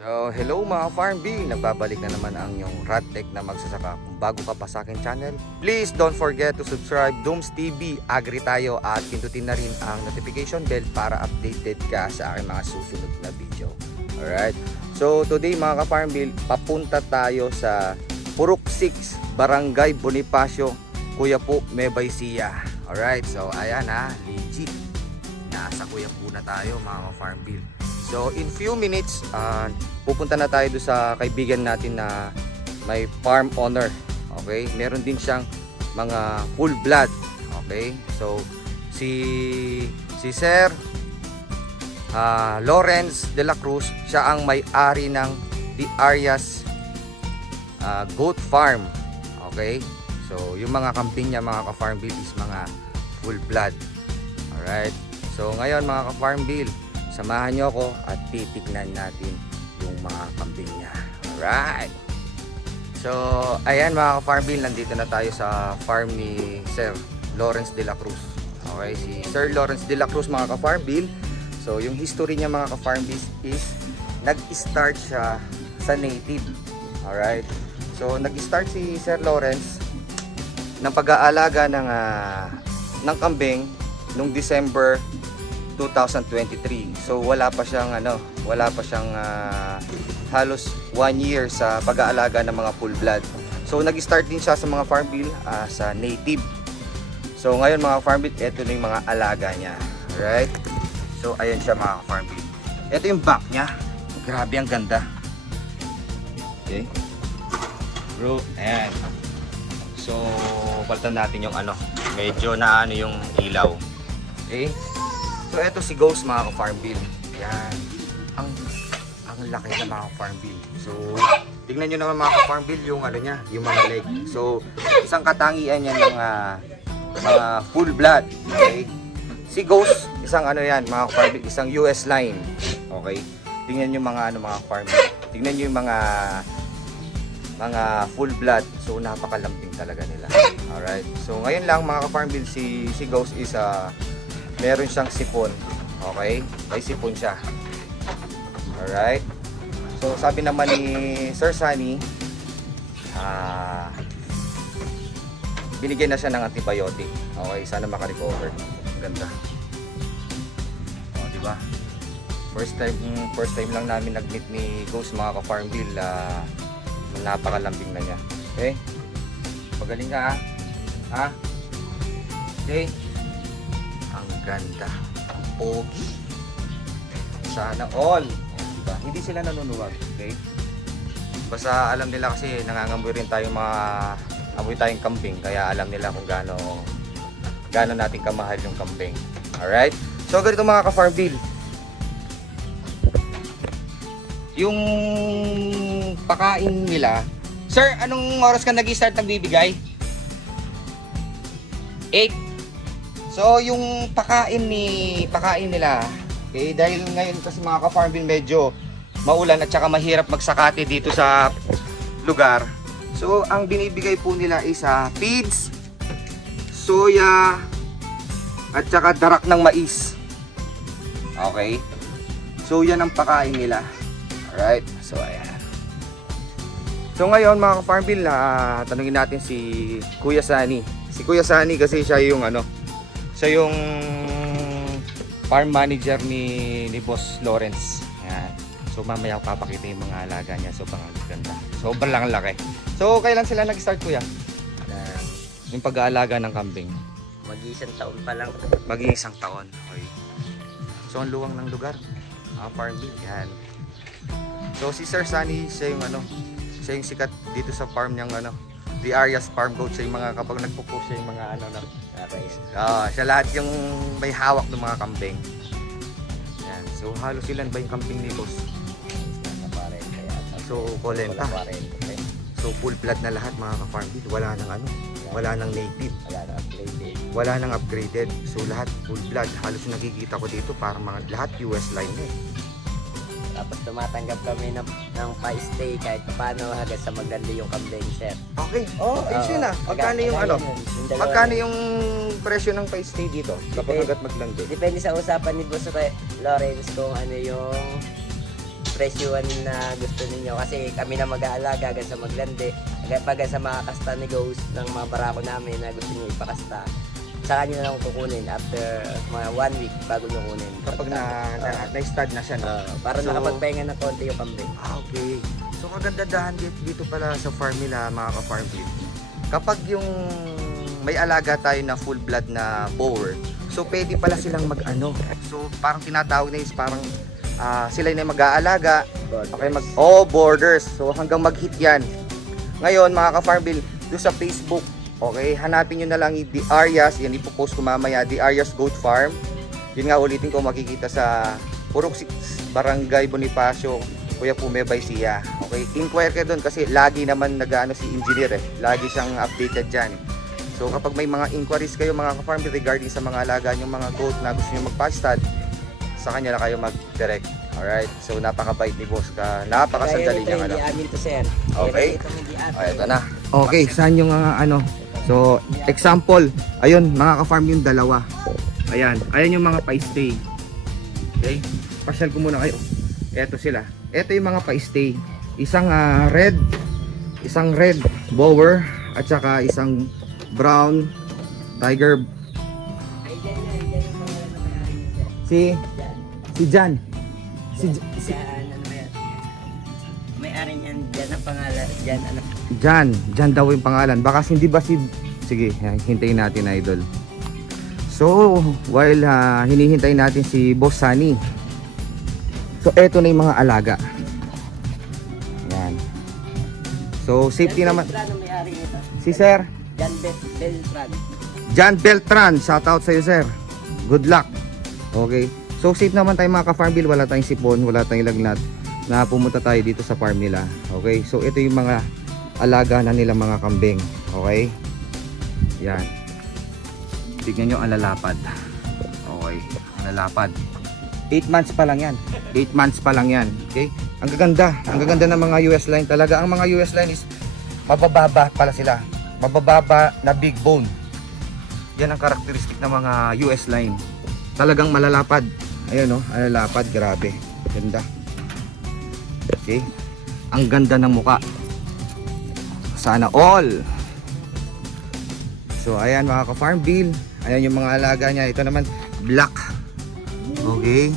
So, hello mga Farm Bill! Nagbabalik na naman ang yung Radtech na magsasaka. Kung bago ka pa sa akin channel, please don't forget to subscribe Dooms TV, Agri tayo, at pindutin na rin ang notification bell para updated ka sa aking mga susunod na video. Alright? So, today mga ka-Farm Bill, papunta tayo sa Purok 6, Barangay Bonifacio, Kuyapu, Nueva Ecija. Alright? So, ayan ha, legit. Nasa Kuyapu na tayo mga ka-Farm Bill. So in few minutes, pupunta na tayo doon sa kaibigan natin na may farm owner. Okay? Meron din siyang mga full blood. Okay? So si Sir Lawrence de la Cruz, siya ang may-ari ng The Arias Goat Farm. Okay? So yung mga kambing niya mga ka-Farm Bill is mga full blood. Alright? So ngayon mga ka-Farm Bill, samahan nyo ako at titignan natin yung mga kambing niya. Alright. So, ayan mga ka-Farm Bill, nandito na tayo sa farm ni Sir Lawrence de la Cruz. Okay, si Sir Lawrence de la Cruz mga ka-Farm Bill. So, yung history niya mga ka-Farm Bill is nag-start siya sa native. Alright. So, nag-start si Sir Lawrence ng pag-aalaga ng kambing noong December 2023. So wala pa siyang halos 1 year sa pag-aalaga ng mga full blood. So nag-start din siya sa mga farm bill sa native. So ngayon mga farm bill, ito na yung mga alaga niya. Alright? So ayan siya mga farm bill. Ito yung back niya. Grabe ang ganda. Okay? Bro, ayan. So palitan natin yung medyo na yung ilaw. Okay? So eto si Ghost mga ka-Farm Bill. Yan. Ang laki ng mga ka-Farm Bill. So tignan nyo naman mga ka-Farm Bill yung niya, yung mga leg. So isang katangian niya ng mga full blood. Okay? Si Ghost, isang yan mga ka-Farm Bill, isang US line. Okay? Tingnan nyo mga mga ka-Farm Bill. Tingnan nyo yung mga full blood. So napakalambing talaga nila. Alright. So ngayon lang mga ka-Farm Bill, si Ghost is meron siyang sipon. Okay? May sipon siya. Alright? So, sabi naman ni Sir Sunny, binigyan na siya ng antibiotic. Okay? Sana makarecover. Ganda. O, diba? First time lang namin nag-meet ni Ghost mga ka-Farm Bill. Napakalambing na niya. Okay? Pagaling ka ha? Okay? Ganda, ang pogi, sana all, diba? Hindi sila nanunuwag, okay? Basta alam nila kasi nangangamoy rin tayong amoy tayong kambing, kaya alam nila kung gaano natin kamahal yung kambing. Alright? So ganito mga ka-Farm Bill, yung pakain nila. Sir, anong oras ka nag-start ng bibigay? 8. So yung pakain nila, okay, dahil ngayon kasi mga ka-Farm Bill medyo maulan at saka mahirap magsakate dito sa lugar. So ang binibigay po nila is feeds, soya at saka darak ng mais. Okay? So yan ang pakain nila. Alright? So ayan. So ngayon mga ka-Farm Bill, tanungin natin si Kuya Sunny. Si Kuya Sunny kasi siya yung siya yung farm manager ni Boss Lawrence. Yan. So mamaya ako papakita yung mga alaga niya. So pang ganda. Sobrang lang laki. So kailan sila nag-start kuya? Yung pag-aalaga ng kambing? Mag-iisang taon pa lang. Mag-iisang taon. Okay. So ang luwang ng lugar. Farm bill. Yan. So si Sir Sunny, siya yung sikat dito sa farm niyang The Arias Farm Goat. Siya yung mga kapag nagpo-post siya yung mga siya lahat yung may hawak ng mga kambing. Yan. So halos ilan ba yung kambing ni Boss? So 40. So full blood na lahat mga ka-Farm Bill. Wala nang native. Wala nang native. wala nang upgraded. So lahat full blood. Halos yung nakikita ko dito parang mga lahat US line eh. Tapos tumatanggap kami ng pa-stay kahit paano hanggang sa maglandi yung kambing, sir. Okay. Oh, ayos yun ah. Magkano yung ano? Magkano yung presyo ng pa-stay dito kapag agad maglandi? Depende sa usapan ni Boss Lawrence kung ano yung presyuan na gusto ninyo. Kasi kami na mag-aalaga hanggang sa maglandi. Pag sa mga kasta ni Ghost ng mga barako namin na gusto nyo ipakasta, sa kanya na lang kukunin after mga 1 week bago nyo kunin. Kapag na-start na siya, no? Para So, nakapagpahinga ng konti yung kambing. Okay. So kagandahan dito pala sa farm nila mga ka-farm feed. Kapag yung may alaga tayo na full blood na bower, so pwede pala silang mag-ano. So parang tinatawag na is parang sila na mag-aalaga. Okay, borders. So hanggang mag-hit yan. Ngayon mga ka-farm bill, doon sa Facebook, okay, hanapin nyo na lang The Arias, yan ipopost ko mamaya, The Arias Goat Farm. Yun nga ulitin ko, makikita sa Purok 6, Barangay Bonifacio, Kuya Pume, Baysiya. Okay, inquire kayo doon kasi lagi naman nag-ano si engineer eh, lagi siyang updated dyan. So kapag may mga inquiries kayo mga ka-farm regarding sa mga alaga yung mga goat na gusto nyo magpastad, sa kanya na kayo mag-direct. Alright, so napakabait ni boss ka, napakasandali niya Hindi amin to, sir. Okay. Ito hindi amin. Ito na. Okay, saan yung ano? So, example, ayun, mga ka-farm yung dalawa. Ayan yung mga pa-stay. Okay? Pasyal ko muna kayo. Ito sila. Ito yung mga pa-stay. Isang red bower at saka isang brown tiger. Ay, dyan yung pangalan na may-ari niya, sir. Si Jan. Dyan, ano ba yan? May-ari niyan, dyan ang pangalan. Dyan, ano. Jan daw yung pangalan. Baka hindi ba si... Sige, hintayin natin idol. So, while hinihintay natin si Boss Sunny. So, eto na yung mga alaga. Yan. So, safety naman. Beltran ang may-ari nito. Si Sir Beltran. Jan Beltran. Shout out sa iyo, Sir. Good luck. Okay. So, safe naman tayo mga ka-farm bill. Wala tayong sipon, wala tayong lagnat na pumunta tayo dito sa farm nila. Okay. So, ito yung mga alaga na nila mga kambing. Okay. Yan. Tignan nyo ang lalapad. Okay. Ang lalapad. 8 months pa lang yan. 8 months pa lang yan. Okay. Ang gaganda. Ang gaganda ng mga US line talaga. Ang mga US line is mabababa pala sila. Mabababa na big bone. Yan ang karakteristik ng mga US line. Talagang malalapad. Ayan o. Malalapad. Grabe. Ganda. Okay. Ang ganda ng muka. Sana all. So ayan mga ka-farm bill. Ayan yung mga alaga niya. Ito naman black. Okay.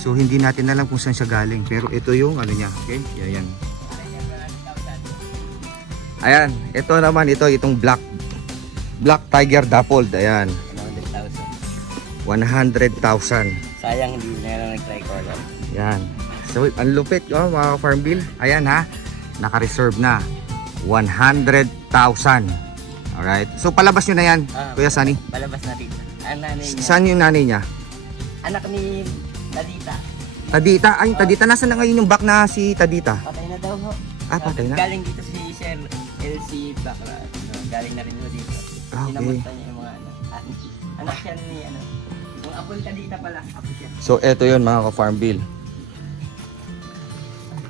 So hindi natin alam kung saan siya galing. Pero ito yung ano niya. Okay. Ayan. Ayan. Ito naman itong black tiger dappled. Ayan. 100,000. Sayang hindi na lang nag-tricolor. Ayan. So ang lupit mga ka-farm bill. Ayan ha. Naka-reserve na. 100,000. Alright. So palabas nyo na yan, Kuya Sunny. Palabas natin. Ang nanay niya. Saan yung nanay niya? Anak ni Tadita. Tadita. Ay, Tadita. Nasaan na ngayon yung back na si Tadita? Patay na daw ho. Patay na? Galing dito si Sir LC Bakra. Galing na rin ho dito. Okay. Sinamunta niya yung mga anak. Anak siya ni ano. Yung Apol Tadita pala. Apo siya. So eto yun mga ka-farm bill.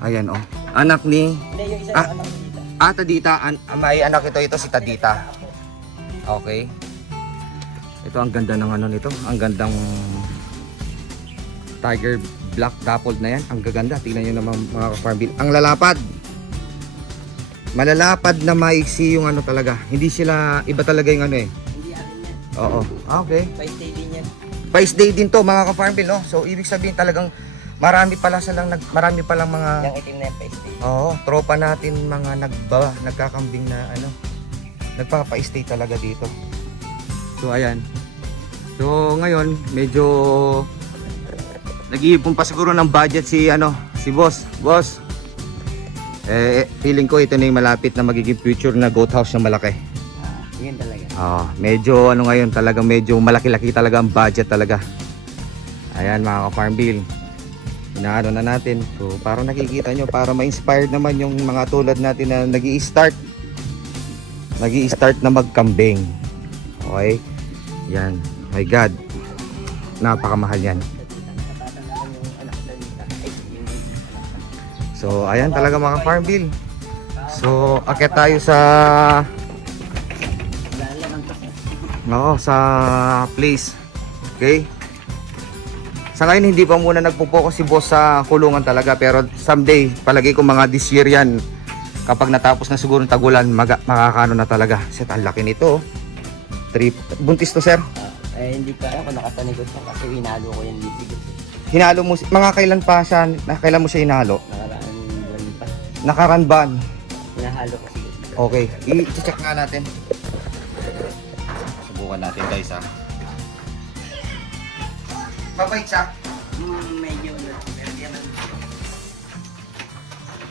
Ayan oh. Anak ni... Hindi, yung isa yung anak ni Tadita. Tadita. May anak ito si Tadita. Okay. Ito ang ganda ng ano nito. Ang gandang tiger black dappled na yan. Ang gaganda. Tingnan nyo naman mga ka-farm bill. Ang lalapad. Malalapad na maiksi yung ano talaga. Hindi sila iba talaga yung ano eh. Hindi akin yan. Oo. Okay. Pa-stay din yan. Price day din to mga ka-farm bill, no? So ibig sabihin talagang marami palang mga Yung itim na yung pa-stay. oo, tropa natin mga nagkakambing na ano, nagpapa-stay talaga dito. So ayan. So ngayon medyo nag-iipon pa siguro ng budget si boss. Boss. Feeling ko ito na yung malapit na magiging future na goat house na malaki. Yun talaga. Medyo ngayon talagang medyo malaki-laki talaga ang budget talaga. Ayan mga ka-farm bill. Inaano na natin. So para nakikita nyo, para ma-inspired naman yung mga tulad natin na nag-i-start na magkambing. Okay? Yan. My God. Napakamahal yan. Natatandaan yung anak na nita. Ay, yung So, ayan talaga mga farm bill. So, akit tayo sa lalaman to. sa place. Okay? Sa ngayon, hindi pa muna nagpo-focus si boss sa kulungan talaga. Pero someday, palagi ko mga this year yan. Kapag natapos na siguro ng tagulan, makakano na talaga. Set, ang laki nito. 3, buntis to, sir. Hindi ko alam kung nakatanigod siya kasi hinalo ko yung litigit. Hinalo mo, mga kailan pa siya, kailan mo siya hinalo? Nakaraan buwan pa. Nakaranban. Hinahalo ko siguro. Okay, i-check nga natin. Subukan natin guys ha. Babait siya. Medyo na. Pero di naman.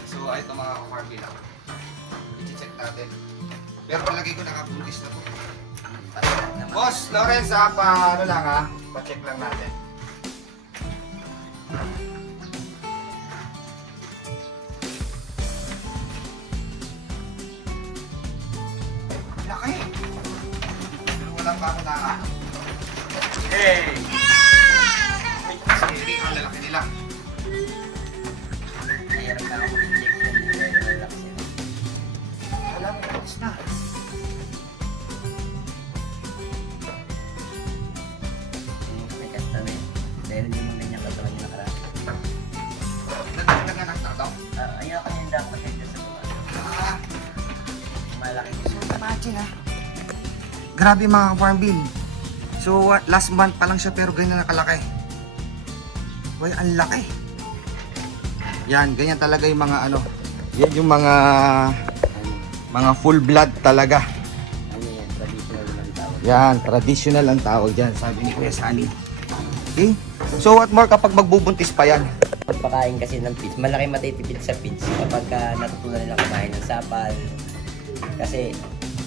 So ito mga ka-farm bill lang. I-check natin. Pero palagi ko nakabuntis na po. Boss, Lawrence ha, ano lang ha. Pa-check lang natin. Laki. Pero walang pa ako na Hey! Siri, ang lalaki nila. Mayroon ka ako injection. Relax yun. Wala, may lakas na. May kasta na yun. Dahil hindi mo ganyan katawan yung nakaraan. Nagaganak na ito. Ayaw ko yung dapat dito sa mga malaki ko. Imagine ha. Grabe mga farm bill. So last month pa lang siya pero ganyan na kalaki. Uy, ang laki. Yan, ganyan talaga yung mga ano. Yan yung mga full blood talaga. Ano yan? Traditional lang tawag. Yan, traditional ang tawag dyan. Sabi ni Kuya Sunny. Okay? So what more kapag magbubuntis pa yan? Pagpakain kasi ng pids, malaki matitipid sa pids kapag natutunan nilang kumain ng sapal. Kasi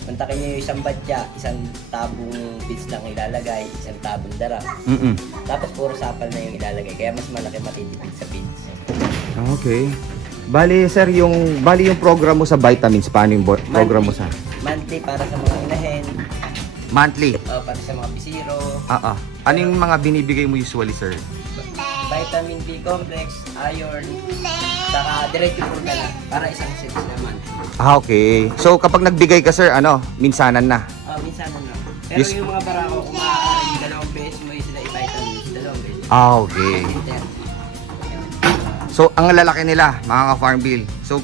mantakin nyo yung isang badya, isang tabong pids lang ilalagay, isang tabong dara. Tapos puro sapal na yung ilalagay, kaya mas malaki matitipid sa pids. Okay. Bali sir, yung program mo sa vitamins, paano yung program mo sa Monthly para sa mga inahin, monthly? para sa mga bisiro, Ano yung mga binibigay mo usually sir? vitamin B complex, iron, saka diretso po na lang, para isang sets naman. Okay. So kapag nagbigay ka sir, minsanan na. Minsan na lang. Pero Yes. yung mga barako, kung maaari, 2 beses mo sila i-vitamins, 2 beses. Okay. Inter. So ang lalaki nila, mga ka-farm bill. So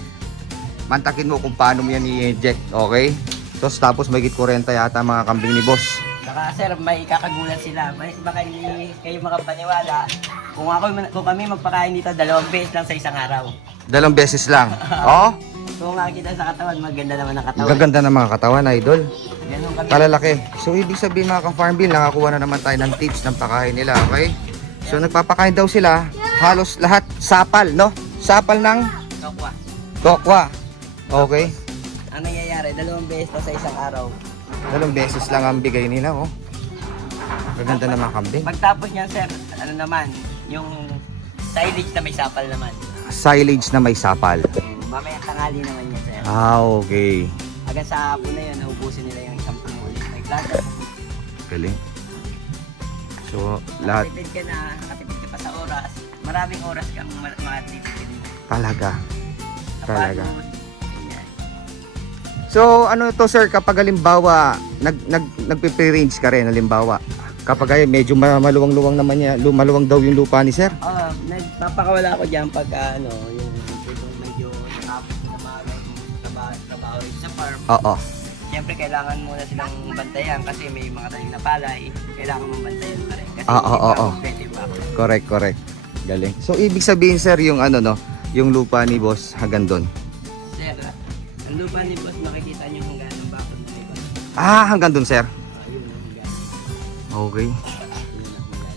mantakin mo kung paano mo yan i-inject, okay? So tapos may 40 yata mga kambing ni boss. Saka sir, may kakagulat sila. Baka hindi kayo makapaniwala. Kung kami magpakain dito, 2 beses lang sa isang araw. 2 beses lang. Oh, Kung makikita sa katawan, maganda naman ang katawan. gaganda ng mga katawan, idol. Ganun kami. Kalalaki. So ibig sabihin mga ka-farm bill, nakakuha na naman tayo ng tips ng pakain nila, okay? So nagpapakain daw sila, halos lahat sapal, no? Sapal ng Tokwa. tokwa. Okay? Ang nangyayari, 2 beses lang sa isang araw. 2 beses lang ang bigay nila, oh. Gaganda ng mga kambing. Pagtapos niyan sir, ano naman, yung silage na may sapal naman. Silage na may sapal. Mamaya tangali naman yan sir. Okay. Hanggang sa hapon na yun, naubusin nila yung isang pangulit. May planta. Galing. So, lahat Nakatipid ka na, nakatipid ka pa sa oras. Maraming oras kang matitipid mo. talaga. Sa Talaga. pagod, ganyan. So, ano to sir, kapag halimbawa, nagpe-pre-range ka rin, halimbawa, kapag ay medyo maluwang-luwang naman niya, maluwang daw yung lupa ni sir. Nagpapakawala ako dyan pag yung tipong medyo natapos na trabaho sa farm. Oo. Siyempre kailangan muna silang bantayan kasi may mga tanim na palay. Kailangan mong bantayan pa rin. Kasi Oo. competitive ako. Correct. Galing. So, ibig sabihin sir, yung yung lupa ni boss hanggang doon. Sir, ang lupa ni boss makikita nyo hanggang ang bakod na iba. Hanggang doon sir. Yun ang hanggang. Okay. Yun ang hanggang.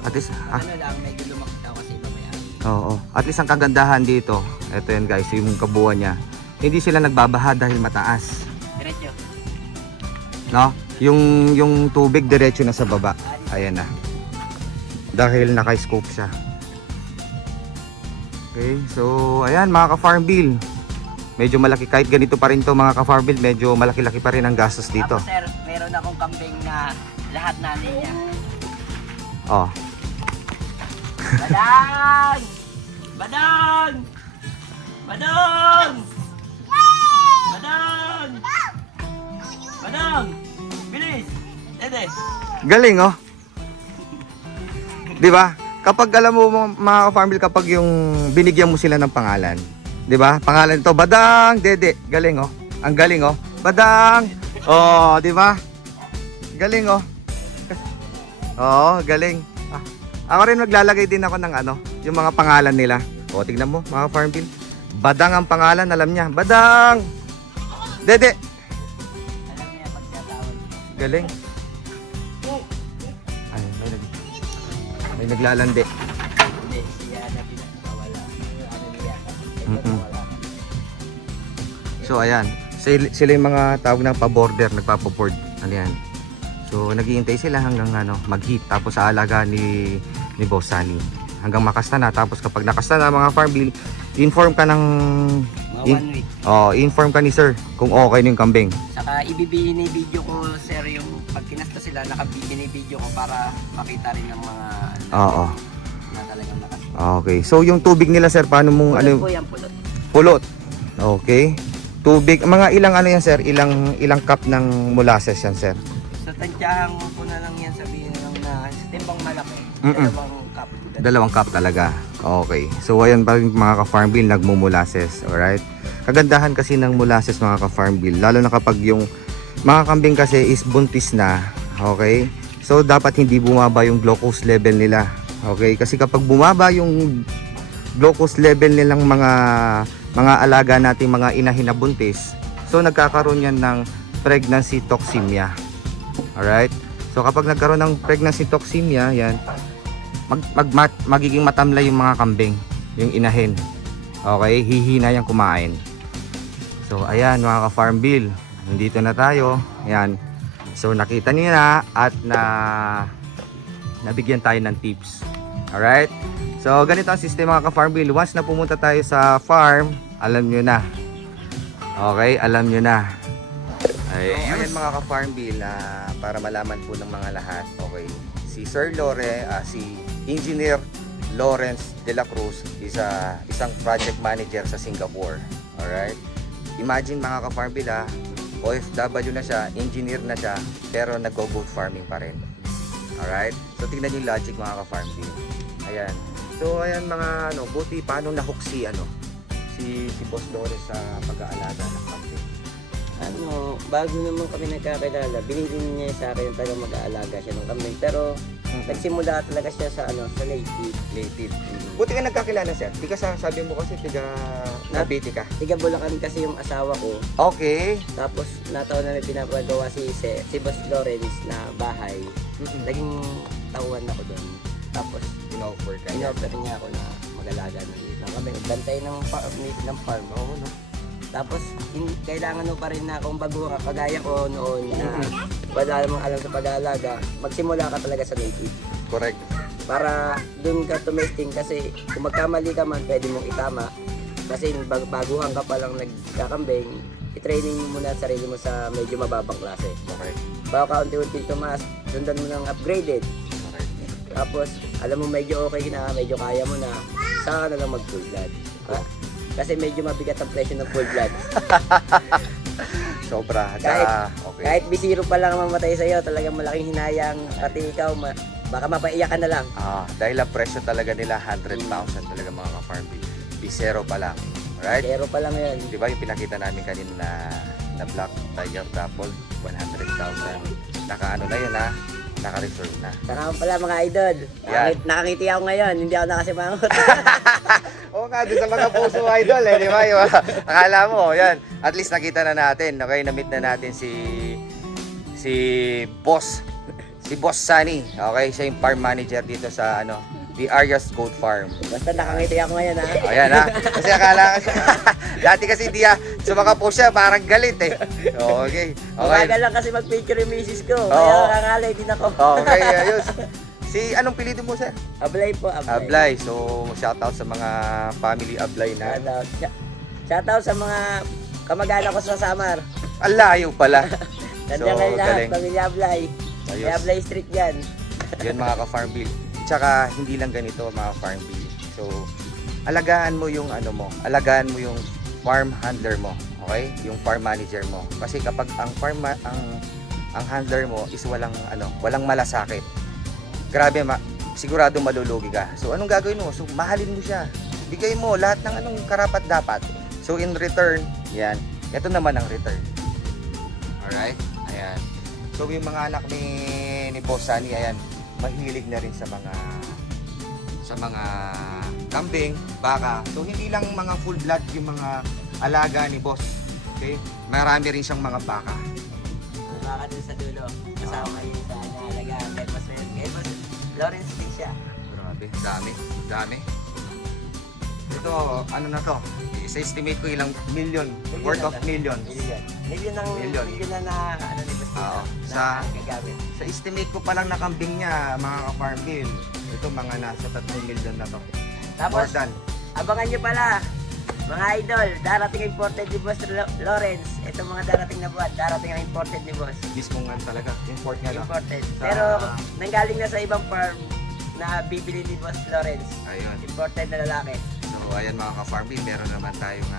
At least, Ano lang, medyo lumakitaw kasi mamaya. oo. At least ang kagandahan dito, ito yan guys, yung kabuuan niya. Hindi sila nagbabaha dahil mataas. Diretso. No? Yung tubig diretso na sa baba. Ayan na. Dahil naka-scope siya. Okay, so ayan mga ka-farm bill. Medyo malaki. Kahit ganito pa rin to mga ka-farm build, medyo malaki-laki pa rin ang gastos dito. Tapos sir, meron akong kambing na lahat natin niya. Oh. Badang! Badang! Badang! Badang! Badang! Bilis! Dede! Galing oh. 'Di ba? Kapag alam mo mga ka-farm build, kapag yung binigyan mo sila ng pangalan, 'di ba? Pangalan to, Badang, Dede. Galing oh. Ang galing oh. Badang. Oh, 'di ba? Galing oh. Oh, galing. Ah, ako rin maglalagay din ako ng ano, yung mga pangalan nila. O, tignan mo, mga farm bill. Badang ang pangalan, alam niya. Badang! Dede! Alam niya pag siya tawag. Galing. Ay, may naglalandi. Hindi, siya na pinakawala. Ano niya? Mm-mm. So, ayan. Sila yung mga tawag ng pa-border, nagpapaboard. Ano yan? So, naghihintay sila hanggang ano, mag-heat. Tapos sa alaga ni Boss Sunny. Hanggang makasta na. Tapos kapag nakasta na mga farm bill, inform ka ng... Mga 1 week. Inform ka ni sir kung okay na yung kambing. Saka ibibini-video ko sir yung pag kinasta sila, nakabibini-video ko para makita rin ng mga Oo. na talagang nakasta. Okay. So, yung tubig nila sir, paano mong... Pulot Ano, po yan, pulot. pulot. Okay. Tubig. Mga ilang ano yan sir? Ilang cup ng molasses yan sir? So, tansyahan ko na lang yan, sabihin lang na sa timbang malaki, Mm-mm. 2 cup. 2 cup talaga. Okay. So, ayan pa rin mga ka-farm bill, nagmumulases. Alright? Kagandahan kasi ng molasses mga ka-farm bill, lalo na kapag yung mga kambing kasi is buntis na. Okay? So, dapat hindi bumaba yung glucose level nila. Okay? Kasi kapag bumaba yung glucose level nilang mga alaga nating mga inahin na buntis, so nagkakaroon yan ng pregnancy toxemia. Alright? So kapag nagkaroon ng pregnancy toxemia, yan, magiging matamlay yung mga kambing, yung inahin. Okay? Hihina yung kumain. So ayan mga ka-farm bill, nandito na tayo. Ayan. So nakita niyo na at nabigyan tayo ng tips. Alright? So ganito ang system mga ka-farm bill. Once na pumunta tayo sa farm, alam nyo na. Okay? Alam nyo na. Ayan mga ka-farm bill, para malaman po ng mga lahat. Okay. Si Sir Lore, si Engineer Lawrence De La Cruz is isang project manager sa Singapore. Alright? Imagine mga ka-farm bill, OFW na siya, engineer na siya, pero nag-goat farming pa rin. Alright? So tingnan yung logic mga ka-farm bill. Ayan. So ayan mga buti paano nahook si si Boss Lore sa pag-aalaga ng kambing. Bago naman kami nagkakilala, binili niya sa akin yung talagang mag-aalaga siya ng kambing. Pero nagsimula talaga siya sa native. Buti ka nagkakilala sir. Di ka sabi mo kasi tiga Nabiti ka. Tiga Bulacan kasi yung asawa ko. Okay. Tapos nataon na may pinapagawa si Boss Lawrence na bahay. Naging tauhan ako doon. Tapos In-offer ka. in-offer niya ako na mag-alaga ng kambing. Bantay ng farm. Oo, no? Tapos kailangan mo pa rin na kung bago ka, kagaya ko noon na wala namang alam sa pag-aalaga, magsimula ka talaga sa native. Correct. Para dun ka tumesting kasi kung magkamali ka man, pwede mong itama. Kasi baguhan ka pa lang nagkakambing, i-training mo muna sarili mo sa medyo mababang klase. Okay. Bago ka unti-unti tumaas, sundan mo ng upgraded. Okay. Tapos alam mo medyo okay na, medyo kaya mo na, saka na lang mag-full blood. Kasi medyo mabigat ang presyo ng full blood. Sobra. Okay. Kahit bisiro pa lang mamatay sa'yo, talagang malaking hinayang, pati ikaw, baka mapaiyak ka na lang. Dahil ang presyo talaga nila 100,000 talaga mga ka-farm bill. Bisero pa lang. Alright? Pero pa lang yun. Di ba yung pinakita namin kanina na Black Tiger Dapple, 100,000. Naka-ano na yun naka-reserve na. Saka pala mga idol, Yan. nakangiti ako ngayon, hindi ako nakasimangot. Oo nga, doon sa mga puso idol di ba? Yung, akala mo, yan. At least nakita na natin, okay? Na-meet na natin si Boss Sunny, okay? Siya yung farm manager dito sa The Arias Goat Farm. Basta nakangiti ako ngayon ha. Ayan kasi akala dati kasi hindi sumaka po siya, parang galit eh. Okay. Umaga lang kasi mag-picture yung misis ko, Oo. kaya nangalay din ako. Okay, ayos. Anong pilido mo sir? Ablay po, Ablay. Ablay. So, shout out sa mga family Ablay na. Shoutout sa mga kamag-anak ko sa Samar. Ang layo pala. Nandiyan kayo lahat, galing. pamilya Ablay. Ayos. May Ablay Street dyan. Yan mga ka-farm bill. Tsaka hindi lang ganito mga farm bill. So, alagaan mo yung ano mo, alagaan mo yung farm handler mo, okay? Yung farm manager mo. Kasi kapag ang ang handler mo is walang malasakit. Grabe, sigurado malulugi ka. So, anong gagawin mo? So, mahalin mo siya. Bigay mo lahat ng anong karapat dapat. So, in return, yan. Ito naman ang return. Alright? Ayan. So, yung mga anak ni Boss Sunny, ayan, mahilig na rin sa mga kambing, baka. So hindi lang mga full blood yung mga alaga ni Boss. Okay? Marami rin siyang mga baka. Baka dun sa dulo. Kasama yun sa alaga. Kay Boss Lawrence din siya. Grabe, dami. Ito, ano na to? Sa estimate ko ilang million, worth of millions. Million na ano ni Boss Oo. na gagamit. Sa estimate ko pa lang na kambing niya, mga ka-farm bill, ito mga nasa 3 million na to. More Tapos, than. abangan nyo pala, mga idol, darating ang imported ni Boss Lawrence. Ito mga darating na buwan, darating ang imported ni Boss. Mismo nga talaga, import nga lang. Imported. Sa- Pero nanggaling na sa ibang farm na bibili ni Boss Lawrence. Ayun. Imported na lalaki. So ayan mga ka-farm bill, meron naman tayong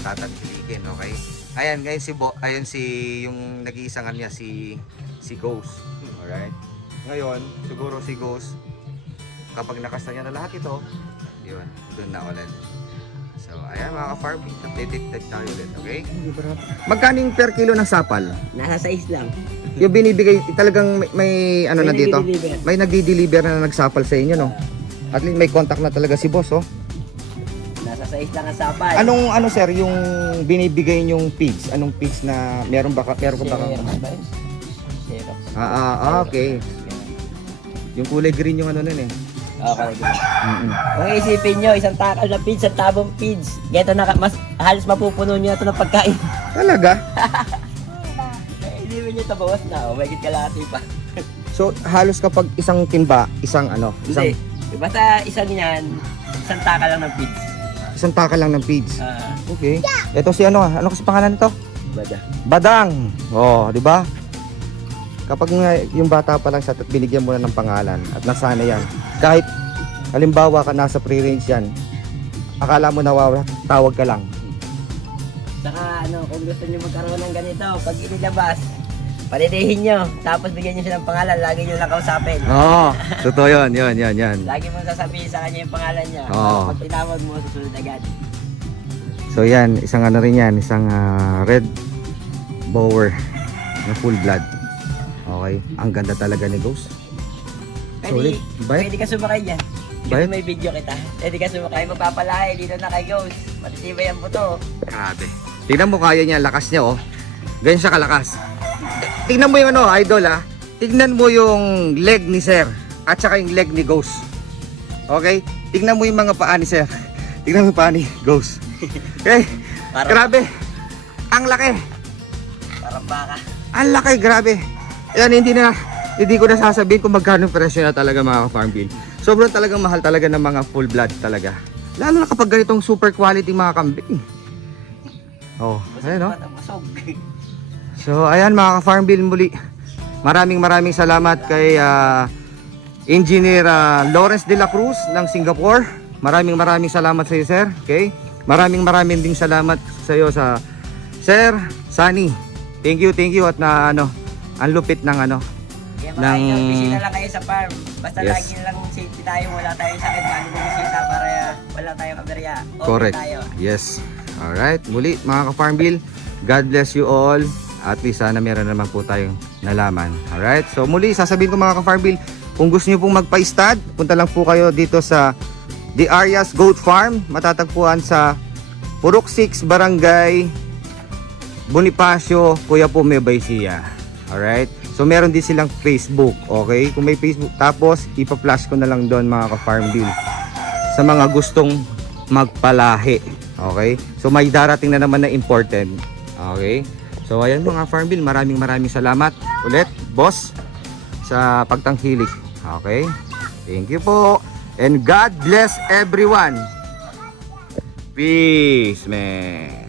tatangkilikin, okay? Ayan, ngayon yung nag-iisangan niya si Ghost. Alright? Ngayon, siguro si Ghost, kapag nakasta niya na lahat ito, yun, doon na ulit. So ayan mga ka-farm bill, updated tayo ulit, okay? Magkano yung per kilo ng sapal? Nasa 6 lang. Yung binibigay, talagang may ano May na dito? nagdi-deliver. May nagdi-deliver na nagsapal sa inyo, no? At least may contact na talaga si boss, oh. Nasa 6 lang ang sapal. Anong sir yung binibigay yung pigs? Anong pigs na meron ka ba? Zero. Okay. Yung kulay green yung ano nun eh. Okay. Kung isipin nyo, isang takal na feeds, isang tabong feeds. Geto na, halos mapupuno nyo na ito ng pagkain. Talaga? Isipin nyo ito, bawas na. O, may kalahati pa. So halos kapag isang timba, isang Hindi. Basta isang yan, isang takal lang ng feeds. isang taka lang ng pigs. Ah, Okay. Ito si ano kasi pangalan nito? bada. Badang. Oh, di ba? Kapag nga yung bata pa lang sa binigyan mo na ng pangalan at nasana yan. Kahit halimbawa ka nasa pre-range yan, akala mo nawawala, tawag ka lang. Saka kung gusto nyo magkaroon ng ganito, pag inilabas, palidihin nyo, tapos bigyan nyo siya ng pangalan, lagi nyo lang kausapin. Oo, totoo yun. Lagi mong sasabihin sa kanya yung pangalan niya. Oo. Pag tinawag mo, susunod agad. So yan, isang ano rin yan, isang red bower na full blood. Okay, ang ganda talaga ni Ghost. Solid. Bait. Pwede ka sumakay dyan. Bait. Dito may video kita. Pwede ka sumakay, magpapalahay dito na kay Ghost. Matitibay ang buto. Grabe. Tingnan mo kaya niya, lakas niya oh. Ganyan siya kalakas. Tingnan mo yung idol Tingnan mo yung leg ni Sir at saka yung leg ni Ghost. Okay? Tingnan mo yung mga paa ni Sir. Tingnan mo yung paa ni Ghost. Okay? Grabe. Ang laki. Parang baka. Ang laki, grabe. Yan, hindi ko na sasabihin kung magkano presyo na talaga mga farm bill. Sobrang talagang mahal talaga ng mga full blood talaga. Lalo na kapag ganitong super quality mga kambing. Oh, ayun Busog. So ayan mga ka-farm bill muli. Maraming salamat kay Engineer Lawrence de la Cruz ng Singapore. Maraming salamat sa iyo sir. Okay? Maraming ding salamat sa iyo sa Sir Sunny. Thank you at na ang lupit ng Kaya mga idol, bisita lang kayo sa farm. Basta Yes. lagi lang safety tayo, wala tayong sakit, mali bumisita para wala tayong kaberya. Okay Correct. tayo. Yes. Alright. Muli mga ka-farm bill. God bless you all. At least sana meron naman po tayong nalaman. Alright. So muli sasabihin ko mga ka-farm bill, kung gusto niyo pong magpa-stud, punta lang po kayo dito sa The Arias Goat Farm. Matatagpuan sa Purok 6, Barangay Bonifacio, Kuya po Mebaysia. Alright. So meron din silang Facebook. Okay. Kung may Facebook, tapos ipa-flash ko na lang doon mga ka-farm bill sa mga gustong magpalahi. Okay? So may darating na naman na imported. Okay? So ayan mga farm bill, maraming salamat ulit, boss, sa pagtangkilik. Okay? Thank you po. And God bless everyone. Peace, man.